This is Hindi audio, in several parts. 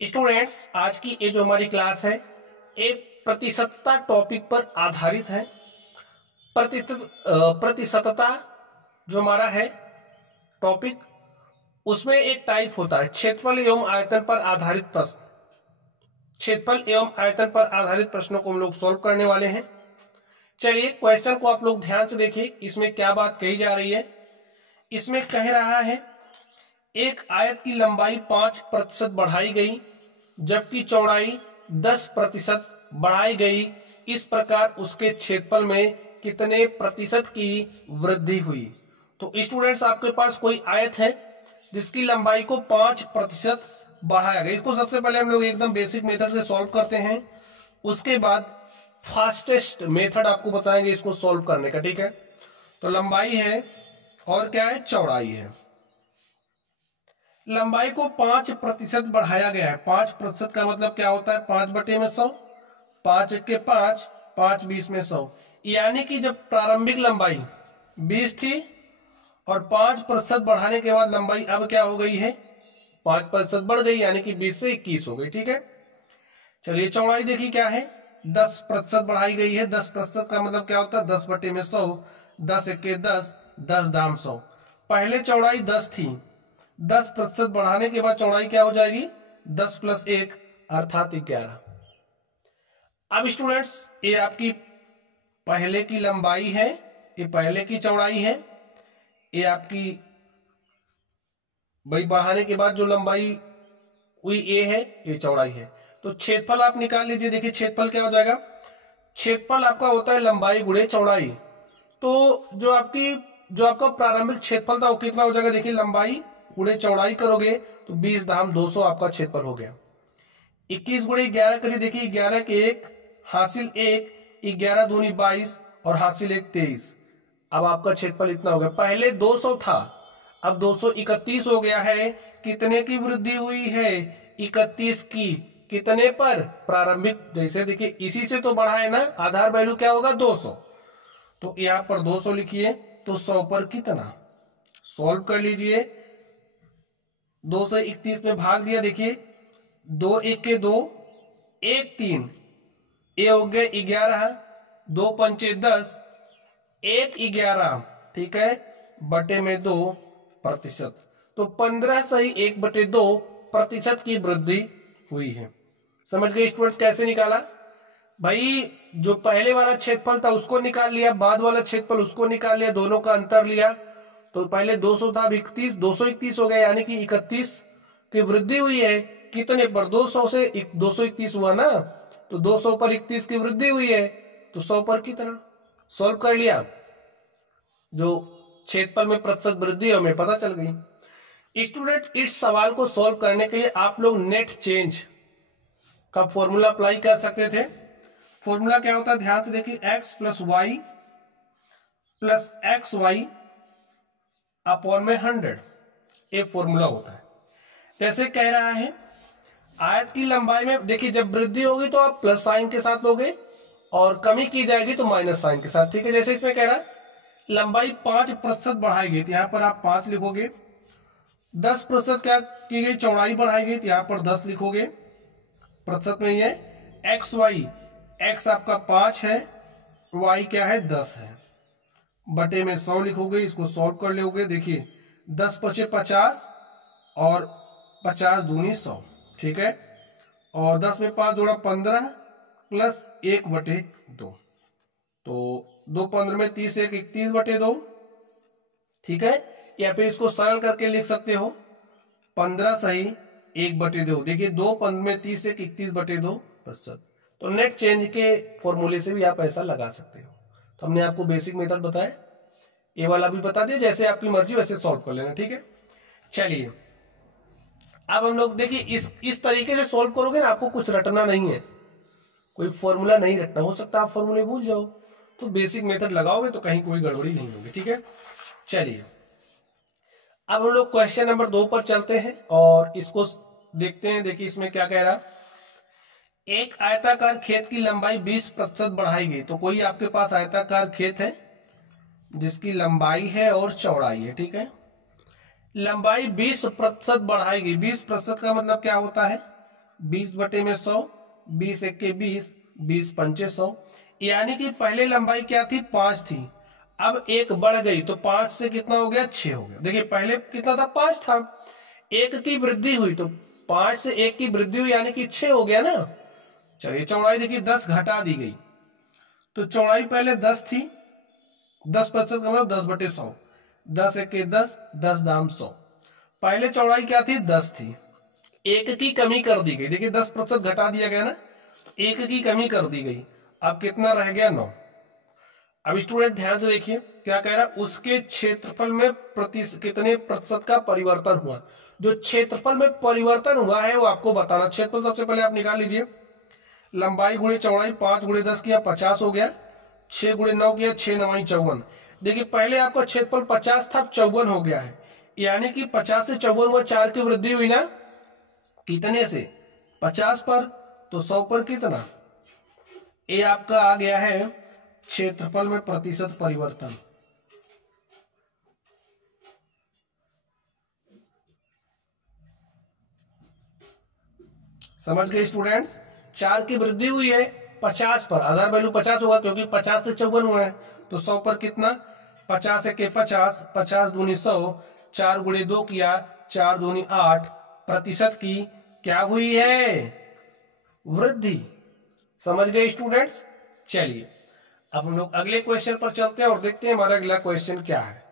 स्टूडेंट्स, आज की ये जो हमारी क्लास है एक प्रतिशतता टॉपिक पर आधारित है। प्रतिशतता जो हमारा है टॉपिक, उसमें एक टाइप होता है क्षेत्रफल एवं आयतन पर आधारित प्रश्न। क्षेत्रफल एवं आयतन पर आधारित प्रश्नों को हम लोग सॉल्व करने वाले हैं। चलिए क्वेश्चन को आप लोग ध्यान से देखिए, इसमें क्या बात कही जा रही है। इसमें कह रहा है एक आयत की लंबाई 5% बढ़ाई गई जबकि चौड़ाई 10% बढ़ाई गई। इस प्रकार उसके क्षेत्रफल में कितने प्रतिशत की वृद्धि हुई। तो स्टूडेंट्स, आपके पास कोई आयत है जिसकी लंबाई को 5% बढ़ाया गया। इसको सबसे पहले हम लोग एकदम बेसिक मेथड से सॉल्व करते हैं, उसके बाद फास्टेस्ट मेथड आपको बताएंगे इसको सॉल्व करने का। ठीक है, तो लंबाई है और क्या है, चौड़ाई है। लंबाई को 5% बढ़ाया गया है। 5% का मतलब क्या होता है, 5/100, 5 के 5, 5 20 में 100। यानी कि जब प्रारंभिक लंबाई 20 थी और 5% बढ़ाने के बाद लंबाई अब क्या हो गई है, 5% बढ़ गई, यानी कि 20 से 21 हो गई। ठीक है, चलिए चौड़ाई देखिए क्या है, 10% बढ़ाई गई है। 10% का मतलब क्या होता है, 10/100, 10 के 10, 10 दाम 100। पहले चौड़ाई 10 थी, 10% बढ़ाने के बाद चौड़ाई क्या हो जाएगी, 10 + 1 अर्थात 11। अब स्टूडेंट्स, ये आपकी पहले की लंबाई है, ये पहले की चौड़ाई है, ये आपकी भाई बढ़ाने के बाद जो लंबाई हुई ये है, ये चौड़ाई है। तो क्षेत्रफल आप निकाल लीजिए। देखिए क्षेत्रफल क्या हो जाएगा, क्षेत्रफल आपका होता है लंबाई गुणे चौड़ाई। तो जो आपका प्रारंभिक क्षेत्रफल था वो कितना हो जाएगा, देखिए लंबाई गुणे चौड़ाई करोगे तो 20 दाम 200 आपका क्षेत्रफल हो गया। 21 गुणे 11 करिए, देखिए 11 के 1 हासिल 1, 11 दूनी 22 और हासिल 1 23। अब आपका क्षेत्रफल इतना हो गया। पहले 200 था, अब 231 हो गया है। कितने की वृद्धि हुई है, 31 की। कितने पर, प्रारंभिक। जैसे देखिए इसी से तो बढ़ा है ना, आधार वैल्यू क्या होगा, 200। तो यहां पर 200 लिखिए, तो 100 पर कितना, सॉल्व कर लीजिए। 231 में भाग दिया, देखिए 2 1 के 2, 1 3, ये हो गया 11, 2 पंचे 10, 1 11, ठीक है, बटे में 2%। तो 15 सही 1/2% की वृद्धि हुई है। समझ गए स्टूडेंट्स कैसे निकाला भाई। जो पहले वाला क्षेत्रफल था उसको निकाल लिया, बाद वाला क्षेत्रफल उसको निकाल लिया, दोनों का अंतर लिया। तो पहले 200 था, अब 31, 231 हो गया, यानी कि 31 की वृद्धि हुई है। कितने पर, 200 से 231 हुआ ना, तो 200 पर 31 की वृद्धि हुई है, तो 100 पर कितना, सॉल्व कर लिया। जो क्षेत्रफल में प्रतिशत वृद्धि है हमें पता चल गई। स्टूडेंट, इस सवाल को सॉल्व करने के लिए आप लोग नेट चेंज का फॉर्मूला अप्लाई कर सकते थे। फॉर्मूला क्या होता है, ध्यान से देखिए, x + y + xy अपॉन में 100, ये फॉर्मूला होता है। जैसे कह रहा है आयत की लंबाई में, देखिए जब वृद्धि होगी तो आप प्लस साइन के साथ लोगे और कमी की जाएगी तो माइनस साइन के साथ। ठीक है, जैसे इसमें कह रहा है लंबाई 5% बढ़ाई गई, तो यहां पर आप 5 लिखोगे। 10% क्या की गई, चौड़ाई बढ़ाई गई, तो यहां पर 10 लिखोगे। प्रतिशत में ये एक्स वाई, एक्स आपका 5 है, वाई क्या है, 10 है, बटे में 100 लिखोगे। इसको सॉल्व कर लोगे, देखिए 10 × 5 = 50 और 50 दूनी 100, ठीक है। और 10 में 5 जोड़ा 15 प्लस 1/2, तो 2 15 में 30, 1 31/2, ठीक है। या फिर इसको सरल करके लिख सकते हो, 15 सही 1/2। देखिए 2 15 में 30, 1 31/2%। तो नेट चेंज के फॉर्मूले से भी आप ऐसा लगा सकते हो। तो हमने आपको बेसिक मेथड बताया, ये वाला भी बता दिया, जैसे आपकी मर्जी वैसे सॉल्व कर लेना। ठीक है, चलिए अब हम लोग देखिए इस तरीके से सॉल्व करोगे ना, आपको कुछ रटना नहीं है, कोई फॉर्मूला नहीं रटना। हो सकता है आप फॉर्मूले भूल जाओ, तो बेसिक मेथड लगाओगे तो कहीं कोई गड़बड़ी नहीं होगी। ठीक है, चलिए अब हम लोग क्वेश्चन नंबर 2 पर चलते हैं और इसको देखते हैं। देखिए इसमें क्या कह रहा, एक आयताकार खेत की लंबाई 20% बढ़ाई गई। तो कोई आपके पास आयताकार खेत है जिसकी लंबाई है और चौड़ाई है, ठीक है। लंबाई 20% बढ़ाई गई। 20% का मतलब क्या होता है, 20/100, 20 एके 20, 20 पंचे 100। यानी कि पहले लंबाई क्या थी 5 थी, अब एक बढ़ गई तो 5 से कितना हो गया 6 हो गया। देखिए पहले कितना था 5 था, एक की वृद्धि हुई तो 5 से 1 की वृद्धि हुई यानी कि 6 हो गया ना। चलिए चौड़ाई देखिए 10 घटा दी गई, तो चौड़ाई पहले 10 थी, 10% का मतलब 10/100, 10 एके 10, 10 दाम 100। पहले चौड़ाई क्या थी 10 थी, एक की कमी कर दी गई, देखिए 10% घटा दिया गया ना, एक की कमी कर दी गई, अब कितना रह गया 9। अब स्टूडेंट ध्यान से देखिए क्या कह रहा है, उसके क्षेत्रफल में कितने प्रतिशत का परिवर्तन हुआ। जो क्षेत्रफल में परिवर्तन हुआ है वो आपको बताना। क्षेत्रफल सबसे पहले आप निकाल लीजिए, लंबाई गुणे चौड़ाई 5 गुणे 10 किया 50 हो गया, 6 गुणे 9 किया 6 9 54। देखिए पहले आपका क्षेत्रफल 50 था, 54 हो गया है, यानी कि 50 से 54 में 4 की वृद्धि हुई ना, कितने से 50 पर, तो 100 पर कितना, ये आपका आ गया है क्षेत्रफल में प्रतिशत परिवर्तन। समझ गए स्टूडेंट्स, 4 की वृद्धि हुई है 50 पर, आधार वैल्यू 50 होगा क्योंकि 50 से 54 हुआ है, तो 100 पर कितना 50 एके 50, 50 दूनी 100, 4 गुणे 2 किया 4 दूनी 8, प्रतिशत की क्या हुई है वृद्धि। समझ गए स्टूडेंट्स। चलिए अब हम लोग अगले क्वेश्चन पर चलते हैं और देखते हैं हमारा अगला क्वेश्चन क्या है।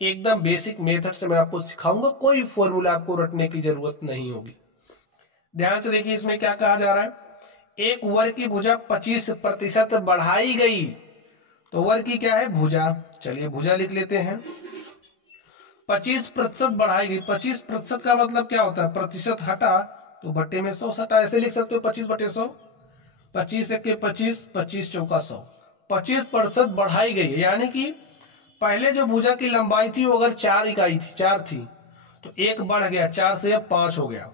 एकदम बेसिक मेथड से मैं आपको सिखाऊंगा, कोई फॉर्मूला आपको रटने की जरूरत नहीं होगी। ध्यान से देखिए इसमें क्या कहा जा रहा है, एक वर्ग की भुजा 25% बढ़ाई गई, तो वर्ग की क्या है भुजा, चलिए भुजा लिख लेते हैं। 25% बढ़ाई गई, 25% का मतलब क्या होता है, प्रतिशत हटा तो बट्टे में 100 हटा, ऐसे लिख सकते हो 25/100, 25 एके 25, 25 चौका 100, 25% बढ़ाई गई। यानी कि पहले जो भुजा की लंबाई थी वो अगर 4 इकाई थी, 4 थी, तो एक बढ़ गया 4 से अब 5 हो गया,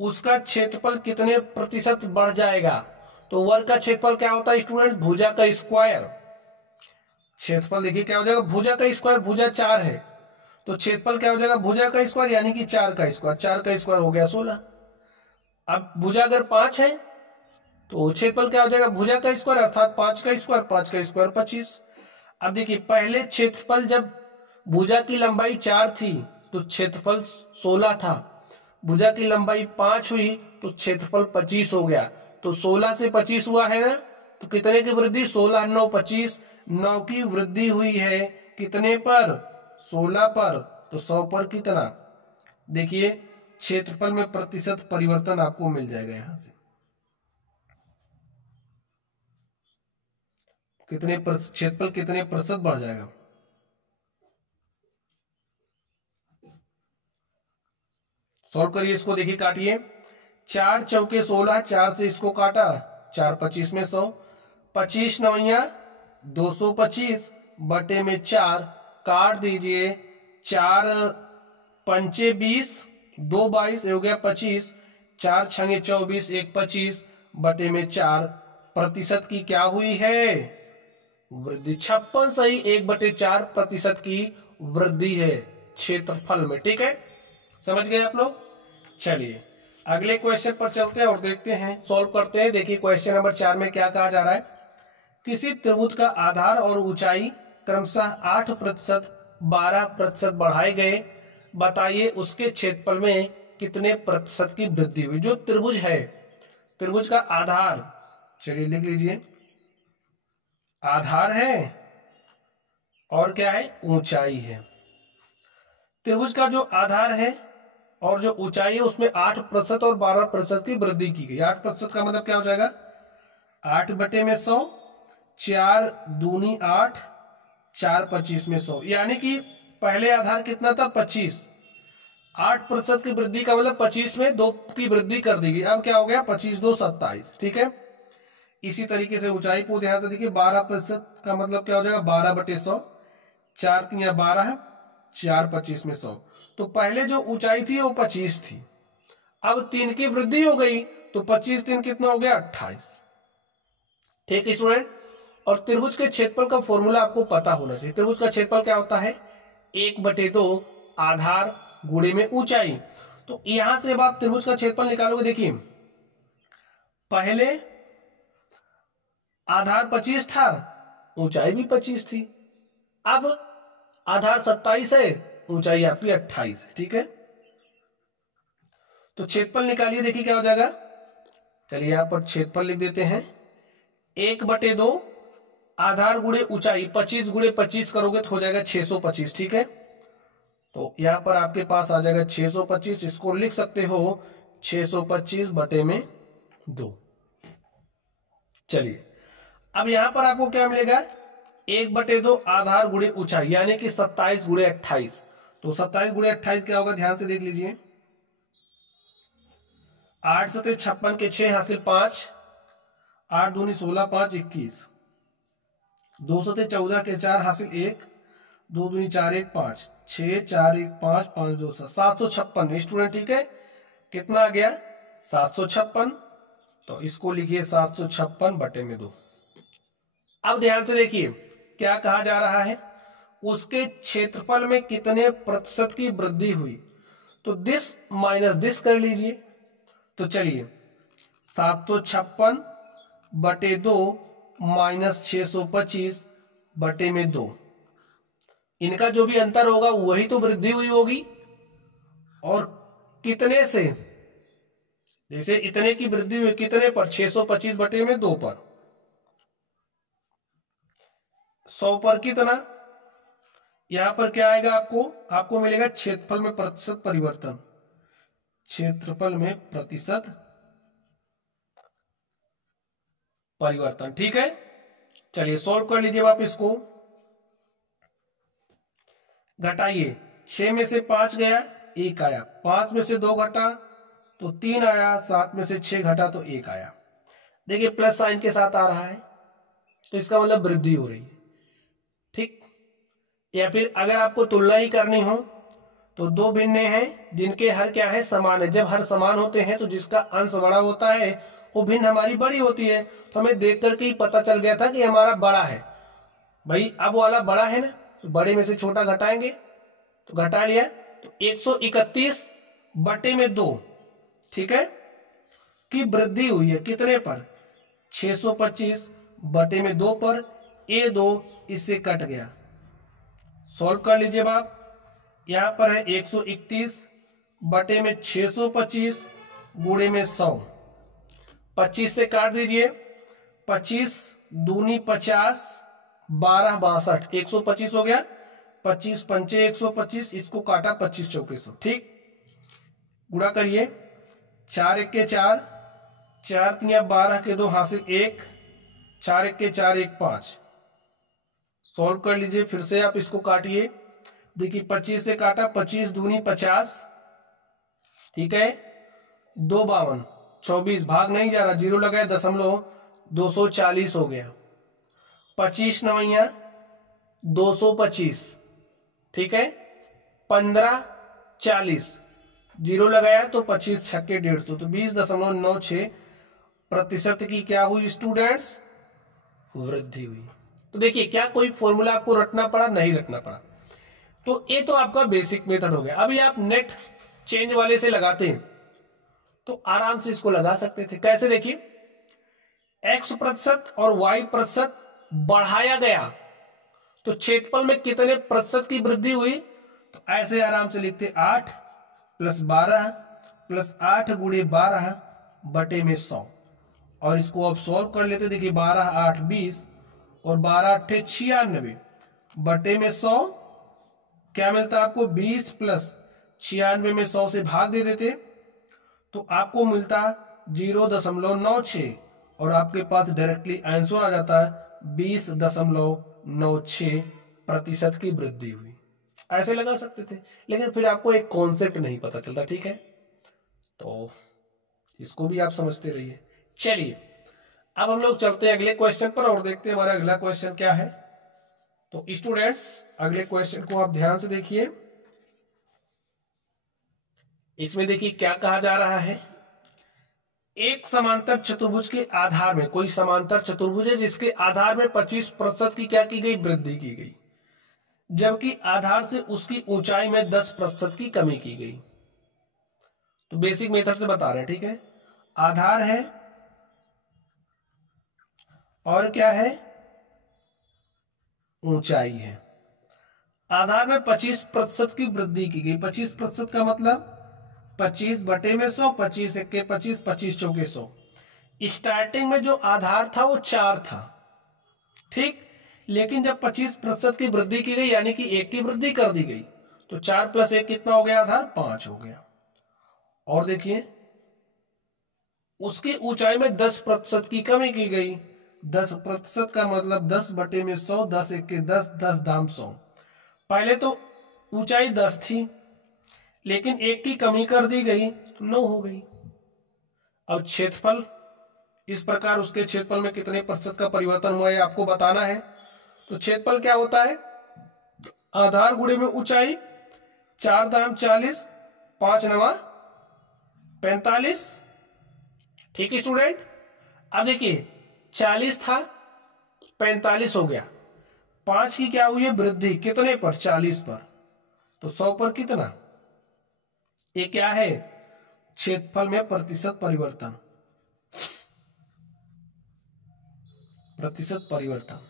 उसका क्षेत्रफल कितने प्रतिशत बढ़ जाएगा। तो वर्ग का क्षेत्रफल क्या होता है स्टूडेंट, भुजा का स्क्वायर। क्षेत्रफल देखिए क्या हो जाएगा, भुजा का स्क्वायर, भुजा 4 है तो क्षेत्रफल क्या हो जाएगा भुजा का स्क्वायर यानी कि 4 का स्क्वायर, 4 का स्क्वायर हो गया 16। अब भुजा अगर 5 है तो क्षेत्रफल क्या हो जाएगा भुजा का स्क्वायर अर्थात 5 का स्क्वायर, 5 का स्क्वायर 25। अब देखिए पहले क्षेत्रफल जब भुजा की लंबाई 4 थी तो क्षेत्रफल 16 था, भुजा की लंबाई 5 हुई तो क्षेत्रफल 25 हो गया, तो 16 से 25 हुआ है ना, तो कितने की वृद्धि 16 9 25, 9 की वृद्धि हुई है कितने पर 16 पर, तो 100 पर कितना, देखिए क्षेत्रफल में प्रतिशत परिवर्तन आपको मिल जाएगा। यहां से कितने क्षेत्रफल कितने प्रतिशत बढ़ जाएगा, सॉल्व करिए इसको, देखिए काटिए, 4 चौके 16, 4 से इसको काटा 4 25 में 100, 25 9 225 बटे में 4 काट दीजिए, 4 पंचे 20, 2 22 हो गया 25, 4 छंगे 24 1 25 बटे में 4, प्रतिशत की क्या हुई है वृद्धि, 56 सही 1/4 प्रतिशत की वृद्धि है क्षेत्रफल में। ठीक है, समझ गए आप लोग। चलिए अगले क्वेश्चन पर चलते हैं और देखते हैं, सॉल्व करते हैं। देखिए क्वेश्चन नंबर 4 में क्या कहा जा रहा है, किसी त्रिभुज का आधार और ऊंचाई क्रमशः 8%, 12% बढ़ाए गए, बताइए उसके क्षेत्रफल में कितने प्रतिशत की वृद्धि हुई। जो त्रिभुज है, त्रिभुज का आधार, चलिए लिख लीजिए, आधार है और क्या है ऊंचाई है। त्रिभुज का जो आधार है और जो ऊंचाई है उसमें 8% और 12% की वृद्धि की गई। 8% का मतलब क्या हो जाएगा 8 बटे में 100, 4 दूनी 8, 4 25 में 100, यानी कि पहले आधार कितना था 25, 8% की वृद्धि का मतलब 25 में 2 की वृद्धि कर दी गई, अब क्या हो गया 25 2 27। ठीक है, इसी तरीके से ऊंचाई को ध्यान से देखिए, 12% का मतलब क्या हो जाएगा 12 बटे 100, 4 3 12, 4 25 में 100। तो पहले जो ऊंचाई थी वो 25 थी, अब 3 की वृद्धि हो गई तो 25 3 कितना हो गया 28। ठीक है स्टूडेंट, और त्रिभुज के क्षेत्रफल का फॉर्मूला आपको पता होना चाहिए। त्रिभुज का क्षेत्रफल क्या होता है 1/2 आधार गुणे में ऊंचाई। तो यहां से जब आप त्रिभुज का क्षेत्रफल निकालोगे, देखिए पहले आधार 25 था, ऊंचाई भी 25 थी। अब आधार 27 है, ऊंचाई आपकी 28 है। ठीक है, तो क्षेत्रफल निकालिए, देखिए क्या हो जाएगा। चलिए यहां पर क्षेत्रफल लिख देते हैं, 1/2 आधार गुणे ऊंचाई 25 गुणे 25 करोगे तो हो जाएगा 625। ठीक है, तो यहां पर आपके पास आ जाएगा 625। इसको लिख सकते हो 625/2। चलिए अब यहां पर आपको क्या मिलेगा, 1/2 आधार गुणे ऊंचाई यानी कि 27 गुणे 28। तो 27 गुणे 28 क्या होगा, ध्यान से देख लीजिए। 8 सते 56 के 6 हासिल 5, 8 दूनी 16, 5 21, 2 सते 14 के 4 हासिल 1, 2 दूनी 4 1 5, 6 4 1 5, 5 2 756 स्टूडेंट। ठीक है, कितना आ गया 756। तो इसको लिखिए 756/2। अब ध्यान से देखिए क्या कहा जा रहा है, उसके क्षेत्रफल में कितने प्रतिशत की वृद्धि हुई। तो दिस माइनस दिस कर लीजिए। तो चलिए 756/2 माइनस 625/2, इनका जो भी अंतर होगा वही तो वृद्धि हुई होगी। और कितने से, जैसे इतने की वृद्धि हुई कितने पर, 625/2 पर। 100 पर कितना, यहां पर क्या आएगा, आपको मिलेगा क्षेत्रफल में प्रतिशत परिवर्तन, क्षेत्रफल में प्रतिशत परिवर्तन। ठीक है, चलिए सॉल्व कर लीजिए आप इसको। घटाइए, 6 में से 5 गया 1 आया, 5 में से 2 घटा तो 3 आया, 7 में से 6 घटा तो 1 आया। देखिए प्लस साइन के साथ आ रहा है, तो इसका मतलब वृद्धि हो रही है। ठीक, या फिर अगर आपको तुलना ही करनी हो तो दो भिन्न हैं जिनके हर क्या है, समान है। जब हर समान होते हैं तो जिसका अंश बड़ा होता है वो भिन्न हमारी बड़ी होती है। तो हमें देख करके ही पता चल गया था कि हमारा बड़ा है। भाई अब वाला बड़ा है ना, तो बड़े में से छोटा घटाएंगे, तो घटा लिया तो 131/2। ठीक है, की वृद्धि हुई है कितने पर, 625/2 पर। ये 2 इससे कट गया, सॉल्व कर लीजिए आप। यहां पर है 131/625 गुणे में 100, 25 से काट दीजिए, 25 दूनी 50, 12 62, 125 हो गया। 25 पंचे 125, इसको काटा 25 चौके 100। ठीक, गुणा करिए, 4 1 के 4, 4 3 12 के 2 हासिल 1, 4 1 के 4 1 5। सॉल्व कर लीजिए, फिर से आप इसको काटिए। देखिए 25 से काटा, 25 दूनी 50, ठीक है, 2 52, 24, भाग नहीं जा रहा, 0 लगाए, दशमलव 240 हो गया। 25 9 225, ठीक है, 15 40, 0 लगाया तो 25 छक्के 150, तो 20.96% की क्या हुई स्टूडेंट्स, वृद्धि हुई। तो देखिए क्या कोई फॉर्मूला आपको रटना पड़ा, नहीं रटना पड़ा। तो ये तो आपका बेसिक मेथड हो गया। अभी आप नेट चेंज वाले से लगाते हैं तो आराम से इसको लगा सकते थे। कैसे, देखिए x% और y% बढ़ाया गया तो क्षेत्रफल में कितने प्रतिशत की वृद्धि हुई, तो ऐसे आराम से लिखते 8 + 12 + 8 गुणे 12 बटे में 100, और इसको अब सॉल्व कर लेते। देखिए 12 8 20 और 12 8 96 बटे में 100 क्या मिलता है आपको, 20 + 96 में 100 से भाग दे देते तो आपको मिलता 0.96, और आपके पास डायरेक्टली आंसर आ जाता है 20.96% की वृद्धि हुई। ऐसे लगा सकते थे, लेकिन फिर आपको एक कॉन्सेप्ट नहीं पता चलता। ठीक है, तो इसको भी आप समझते रहिए। चलिए अब हम लोग चलते हैं अगले क्वेश्चन पर और देखते हैं हमारा अगला क्वेश्चन क्या है। तो स्टूडेंट्स अगले क्वेश्चन को आप ध्यान से देखिए। इसमें देखिए क्या कहा जा रहा है, एक समांतर चतुर्भुज के आधार में, कोई समांतर चतुर्भुज है जिसके आधार में 25% की क्या की गई, वृद्धि की गई, जबकि आधार से उसकी ऊंचाई में 10% की कमी की गई। तो बेसिक मेथड से बता रहे हैं। ठीक है, आधार है और क्या है, ऊंचाई है। आधार में 25% की वृद्धि की गई। 25% का मतलब 25/100, 25 एक्के 25, 25 चौके 100। स्टार्टिंग में जो आधार था वो 4 था, ठीक। लेकिन जब 25% की वृद्धि की गई, यानी कि 1 की वृद्धि कर दी गई, तो 4 + 1 कितना हो गया, आधार 5 हो गया। और देखिए उसकी ऊंचाई में 10% की कमी की गई। 10% का मतलब 10/100, 10 एक्के 10, 10 दाम 100। पहले तो ऊंचाई 10 थी, लेकिन 1 की कमी कर दी गई तो 9 हो गई। अब क्षेत्रफल, इस प्रकार उसके क्षेत्रफल में कितने प्रतिशत का परिवर्तन हुआ है आपको बताना है। तो क्षेत्रफल क्या होता है, आधार गुणे में ऊंचाई, 4 दाम 40, 5 नवा 45। ठीक है स्टूडेंट। अब देखिए 40 था 45 हो गया, 5 की क्या हुई है वृद्धि, कितने पर, 40 पर, तो 100 पर कितना, ये क्या है, क्षेत्रफल में प्रतिशत परिवर्तन, प्रतिशत परिवर्तन।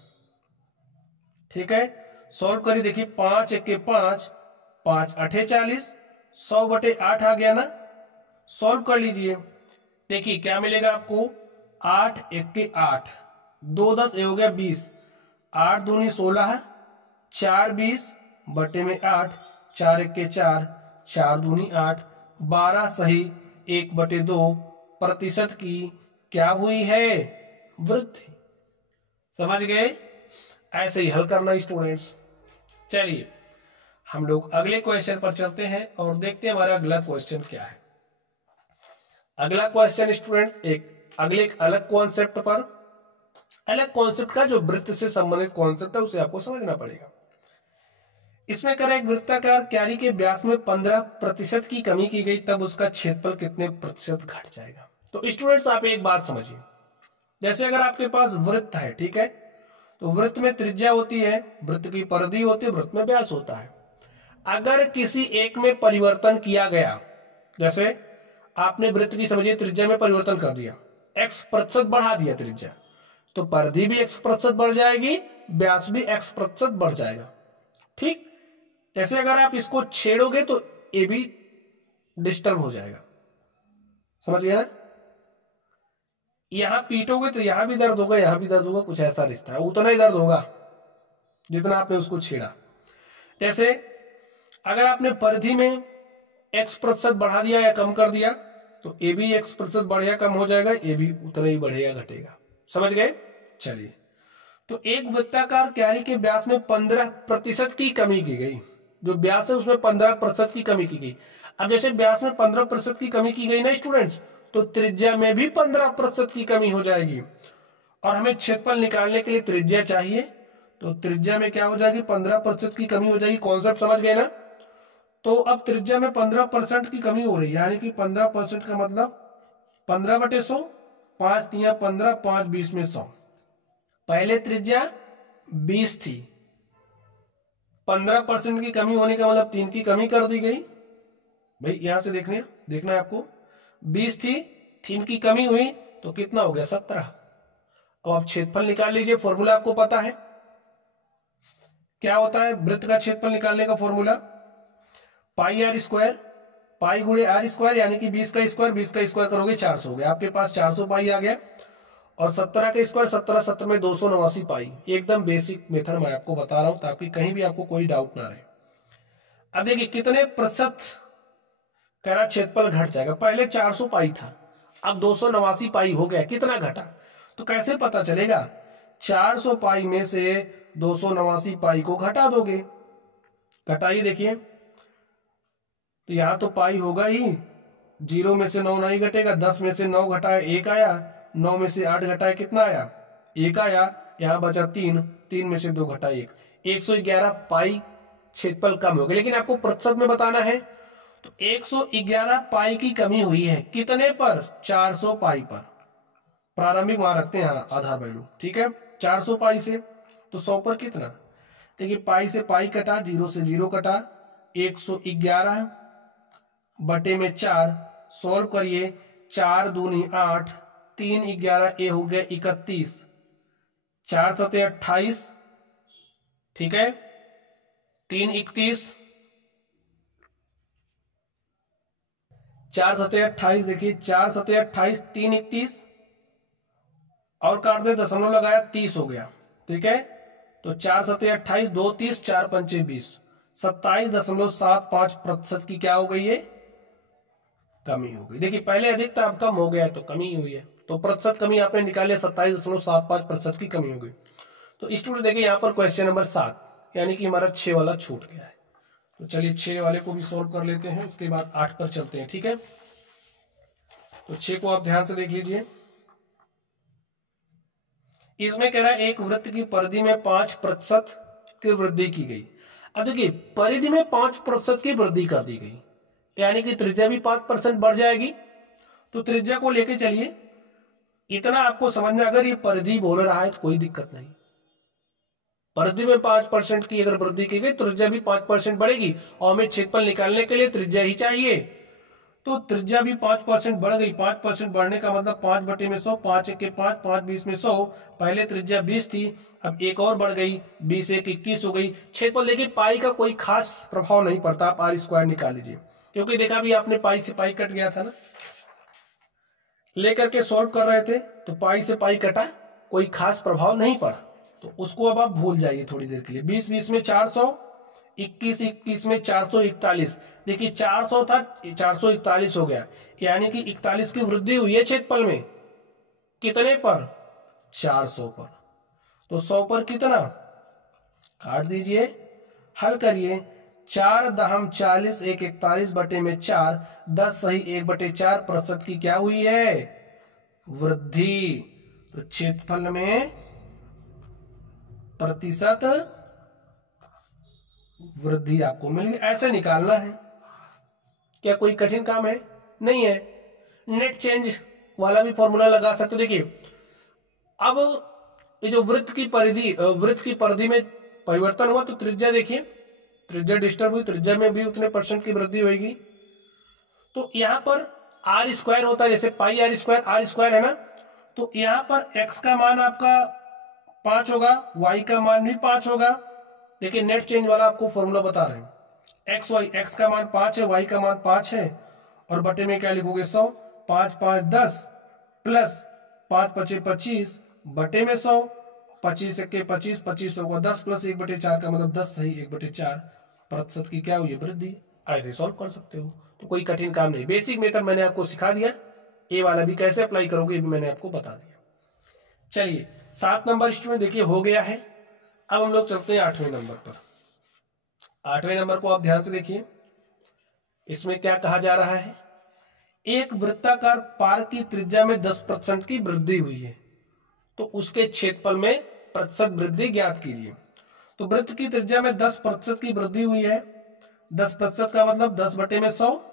ठीक है, सॉल्व करिए। देखिए 5 एक्के 5, 5 8 40, 100/8 आ गया ना। सॉल्व कर लीजिए, देखिए क्या मिलेगा आपको, 8 एक्के 8, 2 10 हो गया 20, 8 दूनी 16, 4 20/8, 4 एक्के 4, 4 दूनी 8, 12 सही 1/2 प्रतिशत की क्या हुई है, वृद्धि। समझ गए, ऐसे ही हल करना स्टूडेंट्स। चलिए हम लोग अगले क्वेश्चन पर चलते हैं और देखते हैं हमारा अगला क्वेश्चन क्या है। अगला क्वेश्चन स्टूडेंट्स एक अलग कॉन्सेप्ट पर, अलग कॉन्सेप्ट का जो वृत्त से संबंधित कॉन्सेप्ट है उसे आपको समझना पड़ेगा। इसमें करें, एक वृत्ताकार क्यारी के व्यास में 15% की कमी की गई, तब उसका क्षेत्रफल कितने प्रतिशत घट जाएगा। तो स्टूडेंट्स आप एक बात समझिए, जैसे अगर आपके पास वृत्त है, ठीक है, तो वृत्त में त्रिज्या होती है, वृत्त की परिधि होती है, वृत्त में व्यास होता है। अगर किसी एक में परिवर्तन किया गया, जैसे आपने वृत्त की समझिए त्रिज्या में परिवर्तन कर दिया, x% बढ़ा दिया त्रिज्या, तो परिधि भी x% बढ़ जाएगी, व्यास भी x% बढ़ जाएगा। ठीक, जैसे अगर आप इसको छेड़ोगे तो ये भी डिस्टर्ब हो जाएगा, समझ गए ना। यहां पीटोगे तो यहां भी दर्द होगा, यहां भी दर्द होगा, कुछ ऐसा रिश्ता है, उतना ही दर्द होगा जितना आपने उसको छेड़ा। जैसे अगर आपने परिधि में x% बढ़ा दिया या कम कर दिया, तो ये भी x% बढ़ या कम हो जाएगा, ये भी उतना ही बढ़ेगा घटेगा। समझ गए। चलिए, तो एक वृत्ताकार क्यारी के व्यास में 15% की कमी की गई, जो व्यास है उसमें 15% की कमी की गई। अब जैसे व्यास में 15% की कमी की गई ना स्टूडेंट्स, तो त्रिज्या में भी 15% की कमी हो जाएगी। और हमें क्षेत्रफल निकालने के लिए त्रिज्या चाहिए, तो त्रिज्या में क्या हो जाएगी, 15% की कमी हो जाएगी। कॉन्सेप्ट समझ गए ना। तो अब त्रिज्या में 15% की कमी हो रही है, यानी कि 15% का मतलब 15/100, 5 3 15, 5 20 में 100। पहले त्रिज्या 20 थी, 15% की कमी होने का मतलब 3 की कमी कर दी गई। भाई यहां से देखना है आपको, 20 थी, 3 की कमी हुई तो कितना हो गया, 17। अब आप क्षेत्रफल निकाल लीजिए, फॉर्मूला आपको पता है क्या होता है वृत्त का क्षेत्रफल निकालने का फॉर्मूला, πr², पाई गुणे r², यानी कि 20 का स्क्वायर, 20 का स्क्वायर करोगे 400 हो गया, आपके पास 400 पाई आ गया। और 17 का स्क्वायर, 17 17 में 289 पाई। एकदम बेसिक मेथड मैं आपको बता रहा हूं ताकि कहीं भी आपको कोई डाउट ना रहे। अब देखिए कितने प्रतिशत का क्षेत्रफल घट जाएगा। पहले 400 पाई था, अब 289 पाई हो गया, कितना घटा, तो कैसे पता चलेगा, 400 पाई में से 289 पाई को घटा दोगे। घटाइए, देखिए तो यहां तो पाई होगा ही, 0 में से 9 नहीं घटेगा, 10 में से 9 घटाए 1 आया, 9 में से 8 घटाए कितना आया, 1 आया, यहां बचा 3, 3 में से 2 घटाए 1, 111 पाई क्षेत्रफल कम हो गया। लेकिन आपको प्रतिशत में बताना है, तो 111 पाई की कमी हुई है, कितने पर, 400 पाई पर। प्रारंभिक मान रखते हैं आधार वैल्यू, ठीक है, 400 पाई से, तो 100 पर कितना, देखिए पाई से पाई कटा, 0 से 0 कटा, 111 बटे में 4, सॉल्व करिए, 4 दूनी 8, 3 11, ये हो गया 31, 4 सते 28, ठीक है, 3 31, 4 सते 28, देखिए 4 सते 28, 3 31 और काट दे, दशमलव लगाया, 30 हो गया, ठीक है। तो 4 सते 28, 2 30, 4 पंचे 20, 27.75% की क्या हो गई है, कमी हो गई। देखिए पहले अधिक था, अब कम हो गया है, तो कमी हुई है, तो प्रतिशत कमी आपने निकाली, 27.75% की कमी हो गई। तो स्टूडेंट देखिए यहाँ पर क्वेश्चन नंबर 7 यानी कि हमारा 6 वाला छूट गया है। तो चलिए 6 वाले को भी सोल्व कर लेते हैं, उसके बाद 8 पर चलते हैं, ठीक है। तो 6 को आप ध्यान से देख लीजिए। इसमें कह रहा है एक वृत्त की परिधि में 5% की वृद्धि की गई। अब देखिए परिधि में 5% की वृद्धि कर दी गई, यानी कि त्रिज्या भी 5% बढ़ जाएगी। तो त्रिज्या को लेके चलिए, इतना आपको समझना, अगर ये परिधि बोल रहा है तो कोई दिक्कत नहीं। परिधि में 5% की अगर वृद्धि की गई, त्रिज्या भी 5% बढ़ेगी, और हमें क्षेत्रफल निकालने के लिए त्रिज्या ही चाहिए। तो त्रिज्या भी 5% बढ़ गई। 5% बढ़ने का मतलब 5/100, 5 1 5, 5 20 में 100। पहले त्रिज्या 20 थी, अब एक और बढ़ गई, 20 1 21 हो गई। क्षेत्रफल देखिए पाई का कोई खास प्रभाव नहीं पड़ता, आप r² निकाल लीजिए, क्योंकि देखा भी आपने पाई से पाई कट गया था ना, लेकर के सॉल्व कर रहे थे, तो पाई से पाई कटा, कोई खास प्रभाव नहीं पड़ा, तो उसको अब आप भूल जाइए थोड़ी देर के लिए। 20 20 में 400, 21 21 में 441, देखिए 400 था, 441 हो गया, यानी कि 41 की वृद्धि हुई है क्षेत्रफल में। कितने पर, 400 पर। तो 100 पर कितना, काट दीजिए, हल करिए। 4 दहम 40, 1 41 बटे में 4, 10 सही 1/4% की क्या हुई है, वृद्धि। तो क्षेत्रफल में प्रतिशत वृद्धि आपको मिल गई। ऐसे निकालना है, क्या कोई कठिन काम है, नहीं है। नेट चेंज वाला भी फॉर्मूला लगा सकते हो। देखिए अब ये जो वृत्त की परिधि में परिवर्तन हुआ, तो त्रिज्या देखिए, त्रिज्या डिस्टर्ब हुई, त्रिज्या में भी उतने % की वृद्धि होगी। तो यहां पर r² होता है, जैसे पाई r² है ना, तो यहां पर x का मान आपका 5 होगा, y का मान भी 5 होगा। देखिए नेट चेंज वाला आपको फॉर्मूला बता रहे हैं। x का मान 5 है, y का मान 5 है, और बटे में क्या लिखोगे, 100, 5 5 10 प्लस 5 5 25 बटे में 100, 25 1 25, 25 होगा 10 प्लस 1/4 का मतलब 10 सही 1/4% की क्या हुई है, वृद्धि। ऐसे सॉल्व कर सकते हो, तो कोई कठिन काम नहीं। बेसिक मेथड मैंने आपको सिखा दिया, ये वाला भी कैसे अप्लाई करोगे ये भी मैंने आपको बता दिया। चलिए 7 नंबर स्टूडेंट देखिए हो गया है। अब हम लोग चलते हैं 8वें नंबर पर। 8वें नंबर को आप ध्यान से देखिए, इसमें क्या कहा जा रहा है, एक वृत्ताकार पार्क की त्रिज्या में 10% की वृद्धि हुई है, तो उसके क्षेत्रफल में प्रतिशत वृद्धि ज्ञात कीजिए। तो वृत्त की त्रिज्या में 10% की वृद्धि हुई है। 10% का मतलब 10 बटे में 100,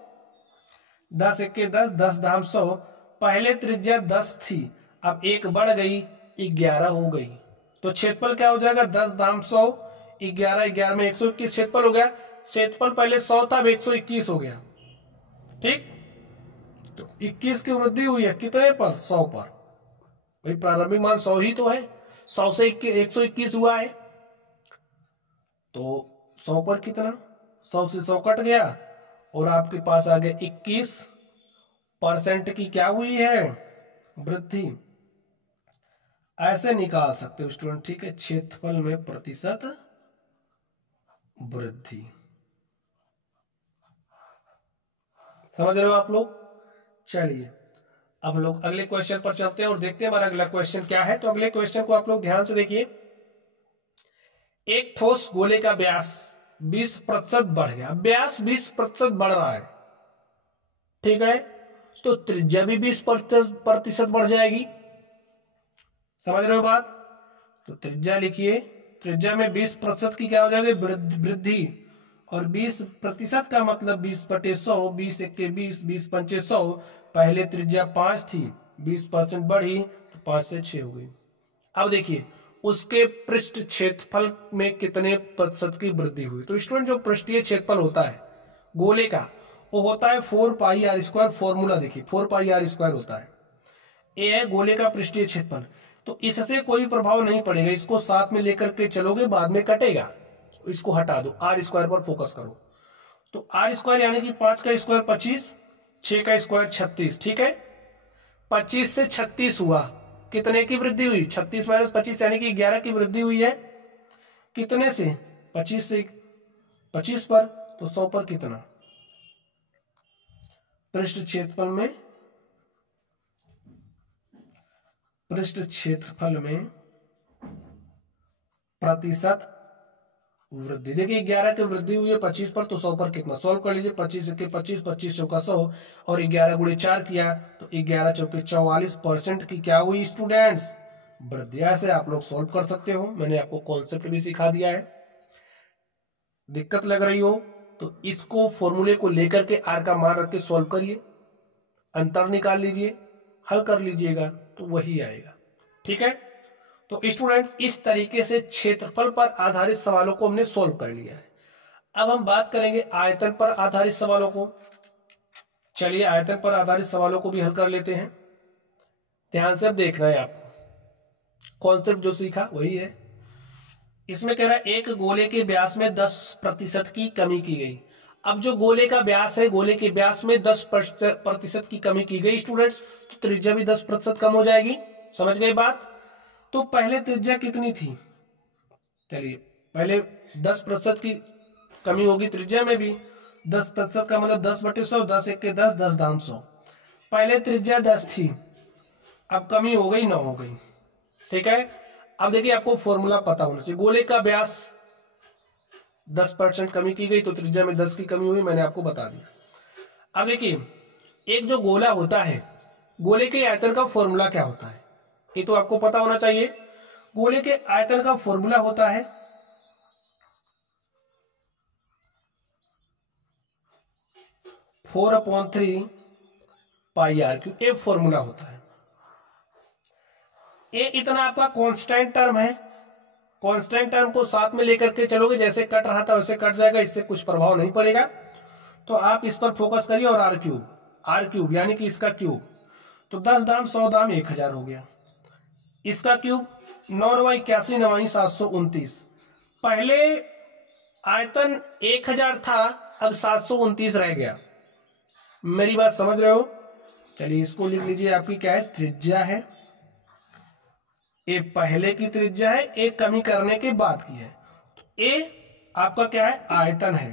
10 1 10, 10 दहम 100। पहले त्रिज्या 10 थी, अब एक बढ़ गई, 11 हो गई। तो क्षेत्रफल क्या हो जाएगा, 10 दहम 100, 11 11 में 121 क्षेत्रफल हो गया। क्षेत्रफल पहले 100 था, अब 121 हो गया, ठीक। तो 21 की वृद्धि हुई है, कितने पर, 100 पर। भाई प्रारंभिक मान 100 ही तो है, 100 से 121 हुआ है, तो 100 पर कितना, 100 से 100 कट गया, और आपके पास आ गया 21% की क्या हुई है, वृद्धि। ऐसे निकाल सकते हो स्टूडेंट, ठीक है, क्षेत्रफल में प्रतिशत वृद्धि। समझ रहे हो आप लोग। चलिए अब लोग अगले क्वेश्चन पर चलते हैं और देखते हैं हमारा अगला क्वेश्चन क्या है। तो अगले क्वेश्चन को आप लोग ध्यान से देखिए। एक ठोस गोले का व्यास 20% बढ़ गया, व्यास 20% बढ़ रहा है, ठीक है, तो त्रिज्या भी 20% बढ़ जाएगी। समझ रहे हो बात। तो त्रिज्या लिखिए, त्रिज्या में 20% की क्या हो जाएगी, वृद्धि। और 20% का मतलब 20/100, 20 1 20, 20 5 100। पहले त्रिज्या 5 थी, 20% बढ़ी तो 5 से 6 हो गई। अब देखिए उसके पृष्ठ क्षेत्रफल में कितने प्रतिशत की वृद्धि हुई। तो स्टूडेंट जो पृष्ठीय क्षेत्रफल होता है गोले का, वो होता है 4πr²। फॉर्मूला देखिए 4πr² होता है, ये है गोले का पृष्ठीय क्षेत्रफल। तो इससे कोई प्रभाव नहीं पड़ेगा, इसको साथ में लेकर के चलोगे, बाद में कटेगा, इसको हटा दो, आर स्क्वायर पर फोकस करो। तो आर स्क्वायर यानी कि 5 का स्क्वायर 25, 6 का स्क्वायर 36, ठीक है। 25 से 36 हुआ, कितने की वृद्धि हुई? 36 माइनस 25 यानी कि 11 की वृद्धि हुई है। कितने से? 25 से 25 पर, तो 100 पर कितना? पृष्ठ क्षेत्रफल में प्रतिशत वृद्धि। देखिए 11 की वृद्धि हुई है 25 पर, तो 100 पर कितना? सॉल्व कर लीजिए। 25 के 25, 25 चौका 100 और 11 गुणे 4 किया तो 11 चौके 44% की क्या हुई स्टूडेंट्स? वृद्धि। ऐसे आप लोग सॉल्व कर सकते हो, मैंने आपको कॉन्सेप्ट भी सिखा दिया है। दिक्कत लग रही हो तो इसको फॉर्मूले को लेकर के आर का मान रख के सॉल्व करिए, अंतर निकाल लीजिए, हल कर लीजिएगा तो वही आएगा, ठीक है। तो स्टूडेंट्स इस तरीके से क्षेत्रफल पर आधारित सवालों को हमने सॉल्व कर लिया है। अब हम बात करेंगे आयतन पर आधारित सवालों को। चलिए आयतन पर आधारित सवालों को भी हल कर लेते हैं। ध्यान से देखना है आपको, कॉन्सेप्ट जो सीखा वही है। इसमें कह रहा है एक गोले के व्यास में 10% की कमी की गई। अब जो गोले का व्यास है, गोले के व्यास में 10% की कमी की गई स्टूडेंट्स, तो त्रिज्या भी 10% कम हो जाएगी। समझ गए बात? तो पहले त्रिज्या कितनी थी? चलिए पहले 10% की कमी होगी त्रिज्या में भी। 10% का मतलब 10/100, 10 एक के 10, 10 दाम 100। पहले त्रिज्या 10 थी, अब कमी हो गई 9 हो गई, ठीक है। अब देखिए आपको फॉर्मूला पता होना चाहिए। गोले का व्यास 10% कमी की गई तो त्रिज्या में 10 की कमी हुई, मैंने आपको बता दिया। अब देखिए एक जो गोला होता है, गोले के आयतन का फॉर्मूला क्या होता है ये तो आपको पता होना चाहिए। गोले के आयतन का फॉर्मूला होता है 4/3 पाई आर क्यूब, ये फॉर्मूला होता है। ये इतना आपका कांस्टेंट टर्म है। कांस्टेंट टर्म को साथ में लेकर के चलोगे, जैसे कट रहा था वैसे कट जाएगा, इससे कुछ प्रभाव नहीं पड़ेगा। तो आप इस पर फोकस करिए और आर क्यूब यानी कि इसका क्यूब, तो 10 दाम 100 दाम 1000 हो गया। इसका क्यूब 9 9 81 9 729। पहले आयतन 1000 था, अब 729 रह गया। मेरी बात समझ रहे हो? चलिए इसको लिख लीजिए, आपकी क्या है? त्रिज्या है। ए पहले की त्रिज्या है, ए कमी करने के बाद की है। तो ए आपका क्या है? आयतन है।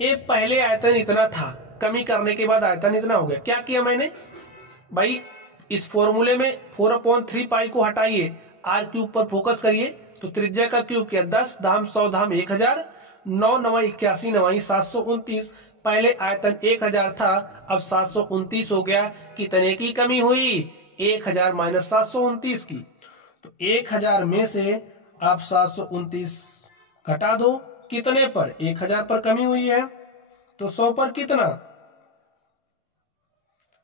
ए पहले आयतन इतना था, कमी करने के बाद आयतन इतना हो गया। क्या किया मैंने भाई? इस फॉर्मूले में 4/3 पाई को हटाइए, आर क्यूब पर फोकस करिए, तो त्रिज्या का क्यूब किया 10 धाम 100 धाम 1000, 9 9 81 9 729। पहले आयतन 1000 था, अब 729 हो गया। कितने की कमी हुई? 1000 माइनस 729 की। तो 1000 में से आप 729 घटा दो, कितने पर? 1000 पर कमी हुई है, तो 100 पर कितना?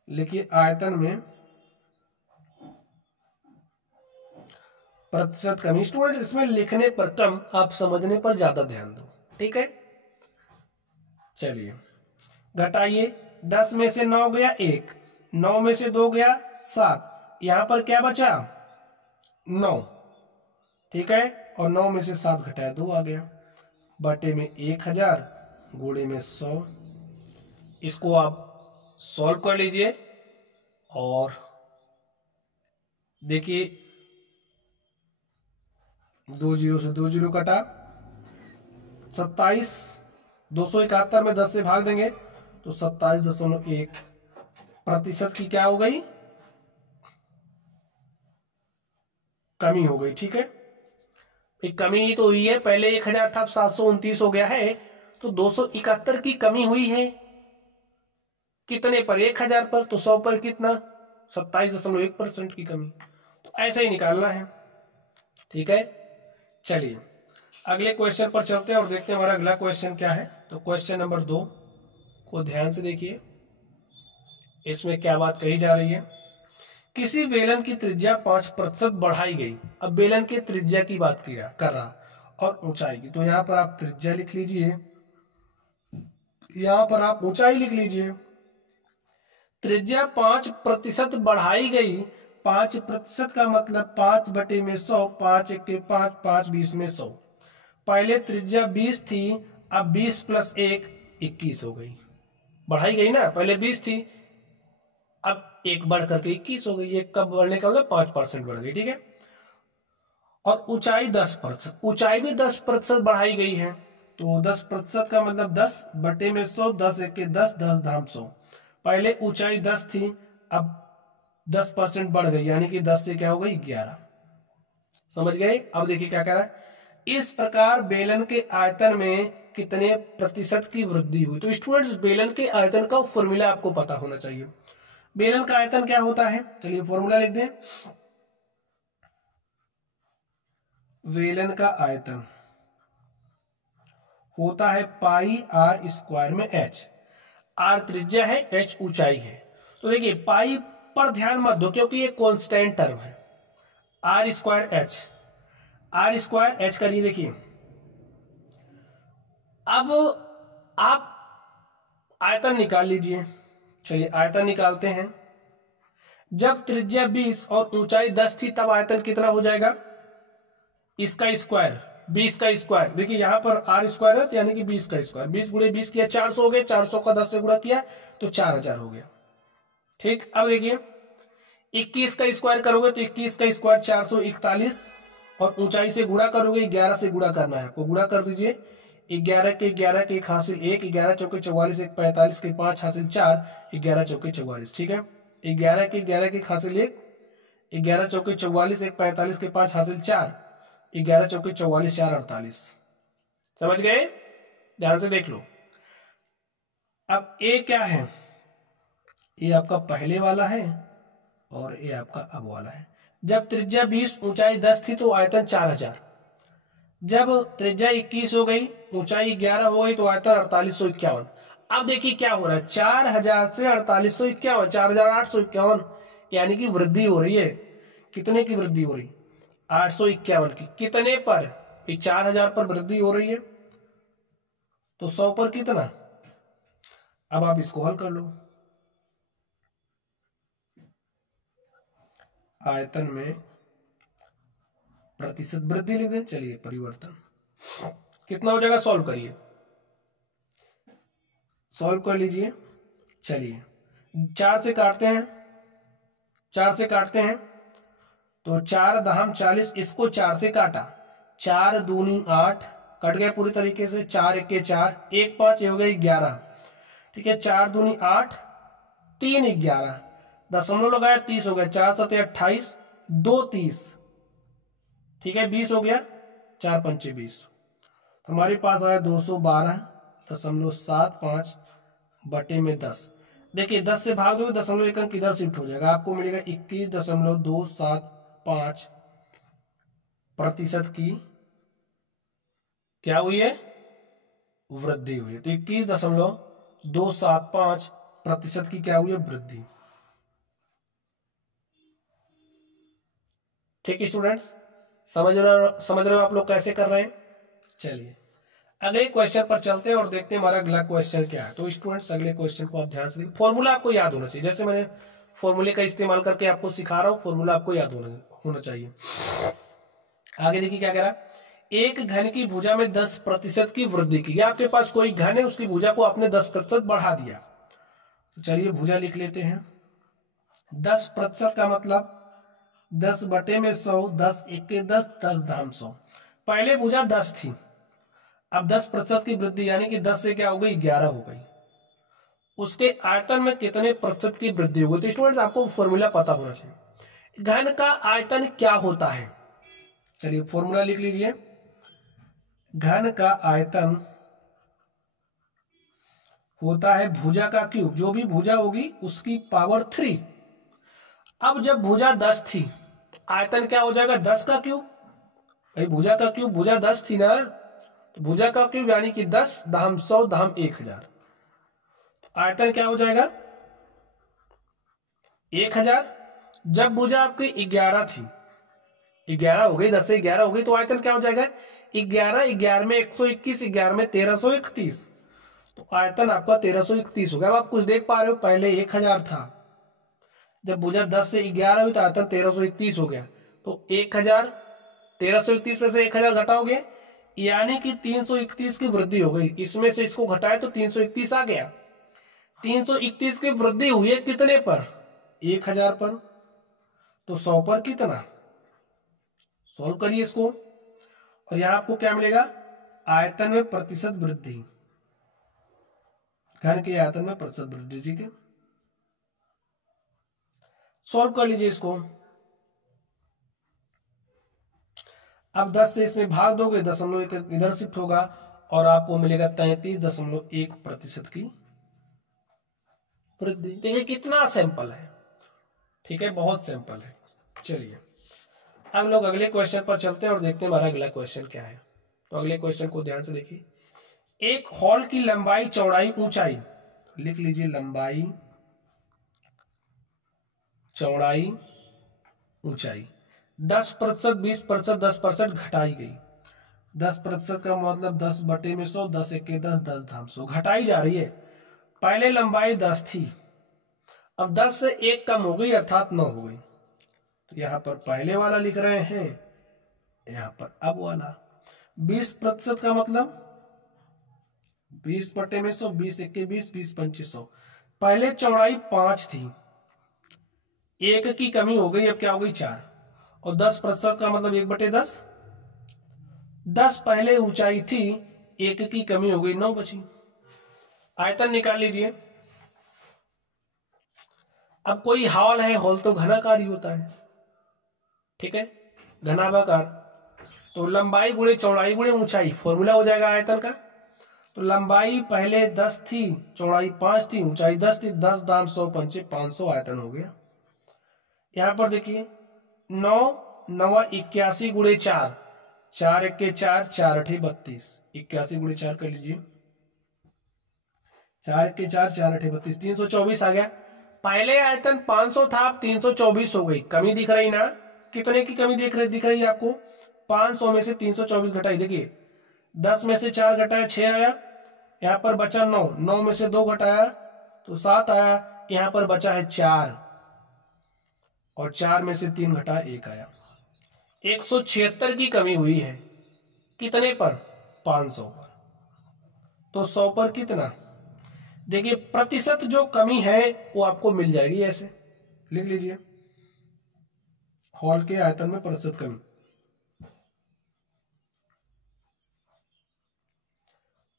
लिखिए आयतन में प्रतिशत कमी। स्टूडेंट इसमें लिखने पर कम, आप समझने पर ज्यादा ध्यान दो, ठीक है। चलिए घटाइए, 10 में से 9 गया 1, 9 में से 2 गया 7, यहां पर क्या बचा? 9, ठीक है। और 9 में से 7 घटाया 2 आ गया, बटे में 1000 गुणे में 100। इसको आप सॉल्व कर लीजिए और देखिए 2 0 से 2 0 कटा, 27, 271 में 10 से भाग देंगे तो 27.1 प्रतिशत की क्या हो गई? कमी हो गई, ठीक है। एक कमी ही तो हुई है, पहले 1000 था, अब 729 हो गया है, तो 271 की कमी हुई है। कितने पर? 1000 पर, तो 100 पर कितना? 27.1% की कमी। तो ऐसे ही निकालना है, ठीक है। चलिए अगले क्वेश्चन पर चलते हैं और देखते हैं हमारा अगला क्वेश्चन क्या है। तो क्वेश्चन नंबर 2 को ध्यान से देखिए, इसमें क्या बात कही जा रही है। किसी बेलन की त्रिज्या 5% बढ़ाई गई। अब बेलन की त्रिज्या की बात कर रहा और ऊंचाई की, तो यहां पर आप त्रिज्या लिख लीजिए, यहां पर आप ऊंचाई लिख लीजिए। त्रिज्या 5% बढ़ाई गई 5% का मतलब 5/100, 5 1 के 5, 5 20 में 100। पहले त्रिज्या 20 थी, अब 20 + 1 21 हो गई, बढ़ाई गई ना। पहले 20 थी, अब 1 बढ़ करके 21 हो गई। 1 का बढ़ने का मतलब 5% बढ़ गई, ठीक है। और ऊंचाई 10%, ऊंचाई भी 10% बढ़ाई गई है। तो 10% का मतलब 10/100, 10 1 के 10, 10 धाम 100। पहले ऊंचाई 10 थी, अब 10% बढ़ गई, यानी कि 10 से क्या हो गई 11। समझ गए। अब देखिए क्या कह रहा है, इस प्रकार बेलन के आयतन में कितने प्रतिशत की वृद्धि हुई। तो स्टूडेंट्स, बेलन के आयतन का फॉर्मूला आपको पता होना चाहिए। बेलन का आयतन क्या होता है, चलिए फॉर्मूला लिख दें। बेलन का आयतन होता है πr² में h। r त्रिज्या है, h ऊंचाई है। तो देखिए पाई पर ध्यान मत दो क्योंकि ये कांस्टेंट टर्म है। r²h करिए। देखिए अब आप आयतन निकाल लीजिए। चलिए आयतन निकालते हैं। जब त्रिज्या 20 और ऊंचाई 10 थी तब आयतन कितना हो जाएगा, इसका स्क्वायर 20 का स्क्वायर। देखिए यहां पर r² है यानी कि 20 का स्क्वायर। 20 × 20 किया 400 हो गया, 400 का 10 से गुणा किया तो 4000 हो गया। ठीक, अब देखिए 21 का स्क्वायर करोगे तो 21 का स्क्वायर 441, और ऊंचाई से गुणा करोगे 11 से गुणा करना है आपको। गुणा कर दीजिए, 11 के 11 के 1 हासिल 1, 11 चौके 44, 1 45 के 5 हासिल 4, 11 चौके 44। ठीक है, 11 के 11 के 1 हासिल 1, 11 चौके 44, 1 45 के 5 हासिल 4, 11 चौके 44, 4 48। समझ गए, ध्यान से देख लो। अब ए क्या है, ये आपका पहले वाला है और ये आपका अब वाला है। जब त्रिज्या 20 ऊंचाई 10 थी तो आयतन 4000। जब त्रिज्या 21 हो गई ऊंचाई 11 हो गई तो आयतन 4851। अब देखिए क्या हो रहा है, 4000 से 4851, 4851, यानी कि वृद्धि हो रही है। कितने की वृद्धि हो रही, 851 की। कितने पर, 4000 पर वृद्धि हो रही है तो 100 पर कितना। अब आप इसको हल कर लो। आयतन में प्रतिशत वृद्धि लिख दें। चलिए परिवर्तन कितना हो जाएगा, सॉल्व करिए, सॉल्व कर लीजिए। चलिए 4 से काटते हैं, 4 से काटते हैं तो 4 दहम 40, इसको 4 से काटा, 4 दूनी 8, कट गया पूरी तरीके से। 4 1 के 4, 1 5 हो गई 11। ठीक है, 4 दूनी 8, 3 11, दशमलव लगाया 30 हो गया, 4 7 28, 2 30। ठीक है, 20 हो गया, 4 पंचे 20। हमारे पास आया 212.75 बटे में 10। देखिए 10 से भाग दो, दशमलव एक अंक इधर शिफ्ट हो जाएगा, आपको मिलेगा 21.275 प्रतिशत की क्या हुई है, वृद्धि हुई है। तो 21.275 प्रतिशत की क्या हुई है, वृद्धि। ठीक है स्टूडेंट्स, समझ रहे हो आप लोग कैसे कर रहे हैं। चलिए अगले क्वेश्चन पर चलते हैं और देखते हैं हमारा अगला क्वेश्चन क्या है। तो स्टूडेंट्स अगले क्वेश्चन को आप ध्यान से देखिए। फॉर्मूला आपको याद होना चाहिए, जैसे मैंने फॉर्मूले का इस्तेमाल करके आपको सिखा रहा हूं, फॉर्मूला आपको याद होना चाहिए। आगे देखिए क्या कह रहा है, एक घन की भुजा में 10% की वृद्धि की। आपके पास कोई घन है, उसकी भुजा को आपने 10% बढ़ा दिया। तो चलिए भुजा लिख लेते हैं। 10% का मतलब 10 बटे में 100, 10 1 के 10, 10 धाम 100। पहले भुजा 10 थी, अब 10% की वृद्धि यानी कि 10 से क्या हो गई 11 हो गई। उसके आयतन में कितने प्रतिशत की वृद्धि हो गई। तो स्टूडेंट्स आपको फॉर्मूला पता होना चाहिए। घन का आयतन क्या होता है, चलिए फॉर्मूला लिख लीजिए। घन का आयतन होता है भुजा का क्यूब, जो भी भुजा होगी उसकी पावर 3। अब जब भुजा 10 थी आयतन क्या हो जाएगा, 10 का क्यूब। भाई भुजा का क्यूब, भुजा 10 थी ना, तो भुजा का क्यूब यानी कि 10 दहम 100 दहम 1000। तो आयतन क्या हो जाएगा 1000। जब भुजा आपकी 11 थी, 11 हो गई, 10 से 11 हो गई, तो आयतन क्या हो जाएगा 11, 11 में 121, 11 में 1331, तो आयतन आपका 1331 हो गया। अब आप कुछ देख पा रहे हो, पहले 1000 था, जब भुजा 10 से 11 हुई तो आयतन 1331 हो गया। तो 1000, 1331 में से 1000 घटाओगे यानी कि 331 की वृद्धि हो गई। इसमें से इसको घटाए तो 331 आ गया। 331 की वृद्धि हुई है कितने पर? 1000 पर। तो 100 पर कितना? सॉल्व करिए इसको और यहां आपको क्या मिलेगा? आयतन में प्रतिशत वृद्धि, घन के आयतन में प्रतिशत वृद्धि। ठीक है, सॉल्व कर लीजिए इसको। अब 10 से इसमें भाग दोगे, 0.1 इधर शिफ्ट होगा और आपको मिलेगा 33.1% की वृद्धि। देखिए कितना सिंपल है। ठीक है, बहुत सिंपल है। चलिए हम लोग अगले क्वेश्चन पर चलते हैं और देखते हैं हमारा अगला क्वेश्चन क्या है। तो अगले क्वेश्चन को ध्यान से देखिए। एक हॉल की लंबाई, चौड़ाई, ऊंचाई, लिख लीजिए लंबाई, चौड़ाई, ऊंचाई 10%, 20%, 10% घटाई गई। 10% का मतलब 10 बटे में 100, 10 एके 10, 10 धाम 100 घटाई जा रही है। पहले लंबाई 10 थी, अब 10 से 1 कम हो गई अर्थात 9 हो गई। तो यहां पर पहले वाला लिख रहे हैं, यहां पर अब वाला। 20% का मतलब 20 बटे में 100, 20 एके 20, 20 पंचे 100। पहले चौड़ाई 5 थी, 1 की कमी हो गई, अब क्या हो गई 4। और 10% का मतलब 1 बटे 10। 10 पहले ऊंचाई थी, 1 की कमी हो गई, 9 बची। आयतन निकाल लीजिए। अब कोई हॉल है, हॉल तो घनाकार ही होता है। ठीक है, घनाभाकार। तो लंबाई गुणे चौड़ाई गुणे ऊंचाई फॉर्मूला हो जाएगा आयतन का। तो लंबाई पहले 10 थी, चौड़ाई 5 थी, ऊंचाई 10 थी, 10 दाम 100 पंचे 500 आयतन हो गया। यहां पर देखिए 9 9 81 गुणे 4, 4 एके 4, 4 अठे 32, 81 गुणे 4 कर लीजिए, 4 एके 4, 4 अठे 32, 324 आ गया। पहले आयतन 500 था, अब 324 हो गई। कमी दिख रही ना? कितने की कमी दिख रही है आपको? 500 में से 324 घटाई। देखिए 10 में से 4 घटाया 6 आया, यहां पर बचा 9, 9 में से 2 घटाया तो 7 आया, यहां पर बचा है 4 और 4 में से 3 घटाया 1 आया। 176 की कमी हुई है। कितने पर? 500 पर। तो 100 पर कितना? देखिए प्रतिशत जो कमी है वो आपको मिल जाएगी, ऐसे लिख लीजिए हॉल के आयतन में प्रतिशत कमी।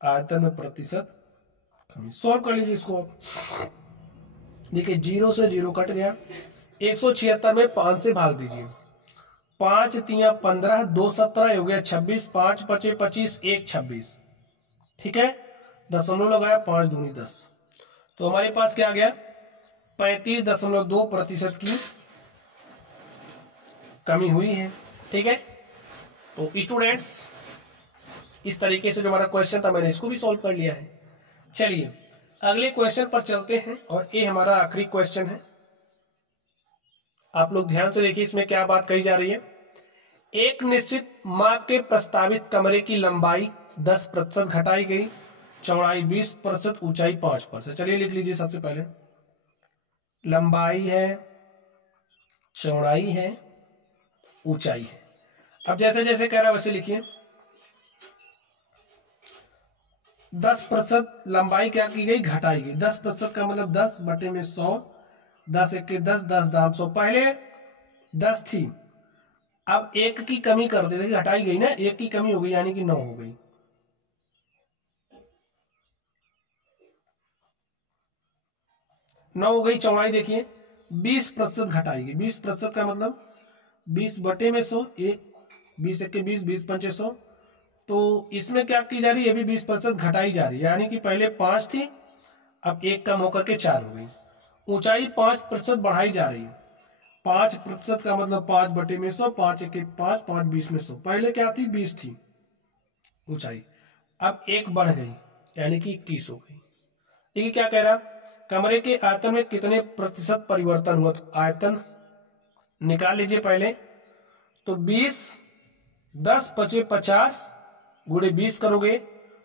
आयतन में प्रतिशत कमी सॉल्व कर लीजिए इसको। देखिए 0 से 0 कट गया। 176 में 5 से भाग दीजिए। 5 तिया 15, 2 17 हो गया 26, 5 पचे 25, 1 26। ठीक है, दशमलव लगाया, 5 दूनी 10। तो हमारे पास क्या आ गया? 35.2% की कमी हुई है। ठीक है, तो स्टूडेंट्स इस तरीके से जो हमारा क्वेश्चन था मैंने इसको भी सॉल्व कर लिया है। चलिए अगले क्वेश्चन पर चलते हैं और ये हमारा आखिरी क्वेश्चन है। आप लोग ध्यान से देखिए इसमें क्या बात कही जा रही है। एक निश्चित माप के प्रस्तावित कमरे की लंबाई 10% घटाई गई, चौड़ाई 20%, ऊंचाई 5%। चलिए लिख लीजिए। सबसे पहले लंबाई है, चौड़ाई है, ऊंचाई है। अब जैसे जैसे कह रहा है वैसे लिखिए। 10% लंबाई क्या की गई? घटाई गई। 10% का मतलब 10 बटे में 100, 10 एके 10, 10 दाम 100। पहले 10 थी, अब 1 की कमी कर दे, घटाई गई ना, 1 की कमी हो गई यानी कि 9 हो गई। नौ हो गई। चौड़ाई देखिए 20% घटाई गई। 20% का मतलब 20 बटे में 100, 20 एके 20, 20 पंचे 100। तो इसमें क्या की जा रही है? ये भी 20% घटाई जा रही है, यानी कि पहले 5 थी, अब 1 कम होकर के 4 हो गई। ऊंचाई 5% बढ़ाई जा रही है। 5% का मतलब 5 बटे में 100, 5 एके 5, 5 20 में 100। पहले क्या थी? 20 थी ऊंचाई, अब 1 बढ़ गई यानी कि 21 हो गई। देखिए क्या कह रहा, कमरे के आयतन में कितने प्रतिशत परिवर्तन हुआ? तो आयतन निकाल लीजिए पहले। तो 20, 10 पचे 50 गुणे 20 करोगे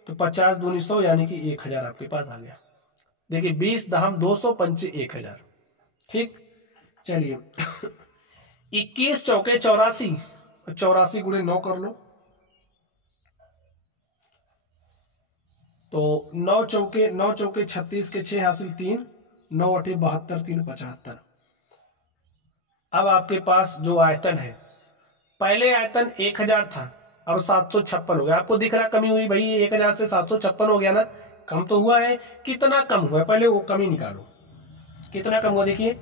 तो 50 दूनी 100 यानी कि 1000 आपके पास आ गया। देखिए 20 दहम 200 पंचे 1000। ठीक, चलिए 21 चौके 84, 84 गुणे 9 कर लो, तो 9 चौके 36 के 6 हासिल 3, 9 अठे 72, 3 75। अब आपके पास जो आयतन है, पहले आयतन 1000 था, अब 756 हो गया। आपको दिख रहा कमी हुई भाई, 1000 से 756 हो गया ना, कम तो हुआ है। कितना कम हुआ है पहले वो कमी निकालो, कितना कम हुआ देखिए।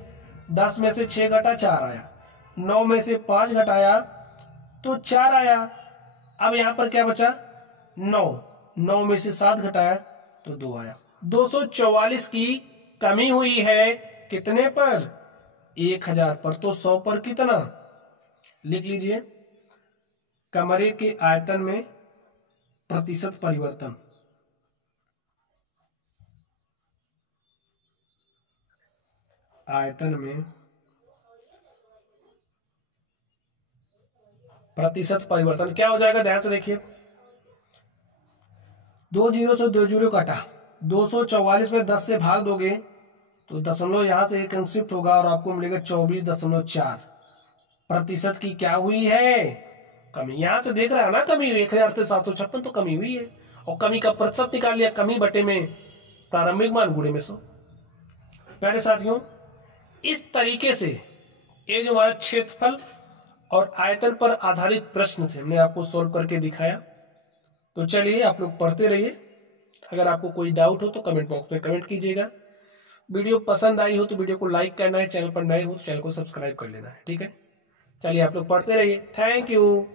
10 में से 6 घटा 4 आया, 9 में से 5 घटाया तो 4 आया। अब यहां पर क्या बचा 9 में से 7 घटाया तो 2 आया। 244 की कमी हुई है, कितने पर 1000 पर, तो 100 पर कितना लिख लीजिए, कमरे के आयतन में प्रतिशत परिवर्तन। आयतन में प्रतिशत परिवर्तन क्या हो जाएगा, ध्यान से देखिए। 2 जीरो से 2 जीरो काटा, 244 में 10 से भाग दोगे तो दशमलव यहां से एक अंक शिफ्ट होगा और आपको मिलेगा 24.4। प्रतिशत की क्या हुई है, कमी। यहां से देख रहा है ना कमी हुई, 1000 से 756 तो कमी हुई है, और कमी का प्रतिशत निकाल लिया, कमी बटे में प्रारंभिक मान गुणे में 100। प्यारे साथियों, इस तरीके से ये जो हमारा क्षेत्रफल और आयतन पर आधारित प्रश्न थे, हमने आपको सोल्व करके दिखाया। तो चलिए आप लोग पढ़ते रहिए, अगर आपको कोई डाउट हो तो कमेंट बॉक्स में कमेंट कीजिएगा। वीडियो पसंद आई हो तो वीडियो को लाइक करना है, चैनल पर नए हो तो चैनल को सब्सक्राइब कर लेना है, ठीक है। चलिए आप लोग पढ़ते रहिए, थैंक यू।